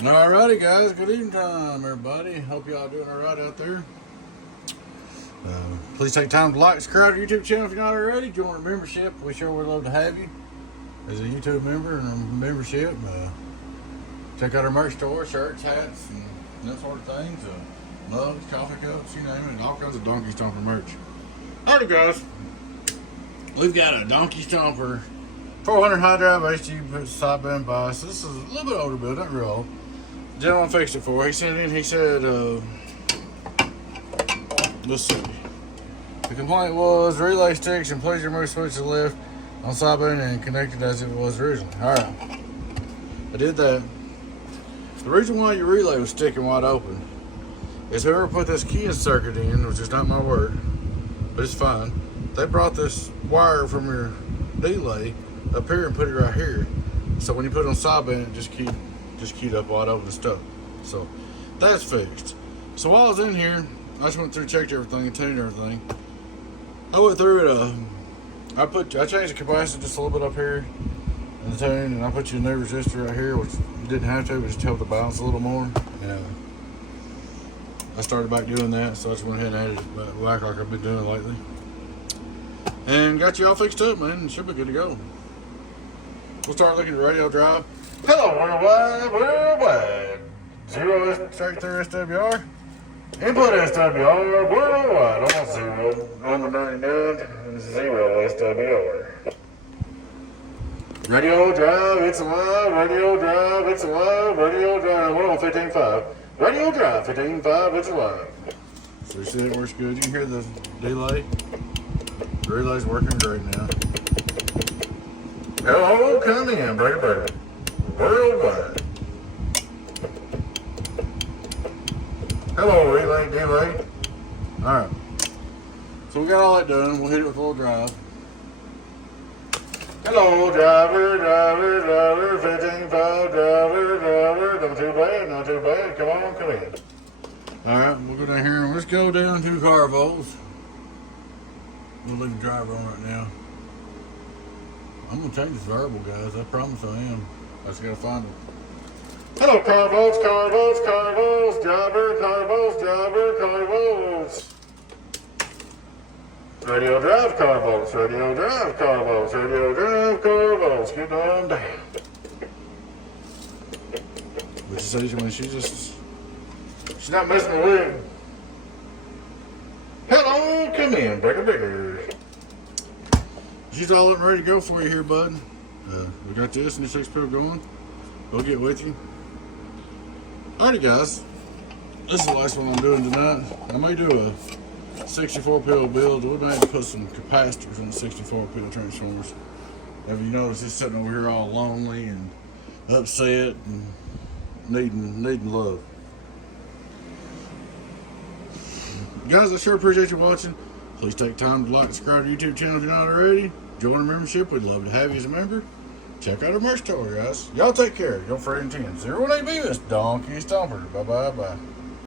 Alrighty guys, good evening time everybody. Hope y'all doing alright out there. Please take time to like and subscribe to our YouTube channel if you're not already. Join our membership. We sure would love to have you as a YouTube member and a membership. Check out our merch store, shirts, hats, and that sort of things. Mugs, coffee cups, you name it, all kinds of Donkey Stomper merch. Alright guys, we've got a Donkey Stomper 400 high drive HG side bend bias. This is a little bit older build, not real old. The gentleman fixed it for. He sent in, he said, let's see. The complaint was relay sticks and please remove switch to the left on side bend and connected as it was originally. Alright. I did that. The reason why your relay was sticking wide open is whoever put this keying circuit in, which is not my word, but it's fine. They brought this wire from your relay up here and put it right here. So when you put it on side bend, it just keyed up wide open and stuff. So that's fixed. So while I was in here, I just went through, checked everything, and tuned everything. I went through it. I changed the capacitor just a little bit up here in the tune, and I put you a new resistor right here, which didn't have to, but just helped the balance a little more. And I started back doing that, so I just went ahead and added it back like I've been doing lately. And got you all fixed up, man. Should be good to go. We'll start looking at radio drive. Hello, worldwide. 0 straight through SWR. Input SWR, worldwide. Almost 0. On the 99, 0 SWR. Radio drive, it's alive. Radio drive, it's alive. Radio drive, we're on 15.5. Radio drive, 15.5, it's alive. So you see it works good. You can hear the delay. The relay's working great now. Hello, come in, breaker. Worldwide. Hello, relay, delay. Alright. So we got all that done. We'll hit it with a little drive. Hello, driver, 15.5, driver. Not too bad. Come on, come in. Alright, we'll go down here and let's go down to car volts. We'll leave the driver on right now. I'm going to change this variable, guys. I promise I am. I just got to find it. Hello, car volts, driver, car volts. Radio drive, car volts, radio drive, car volts, radio drive, car volts. Get on down. Which says when she's not messing with it. Hello, come in, breaker bigger. She's all ready to go for you here, bud. We got this and the 6-pill going. We'll get with you. Alrighty, guys. This is the last one I'm doing tonight. I may do a 64-pill build. We may have to put some capacitors in the 64-pill transformers. Have you noticed he's sitting over here all lonely and upset and needing love? Guys, I sure appreciate you watching. Please take time to like and subscribe to our YouTube channel if you're not already. Join our membership. We'd love to have you as a member. Check out our merch store, guys. Y'all take care. Your friend 10. 018 Beavis, Donkey Stomper. Bye.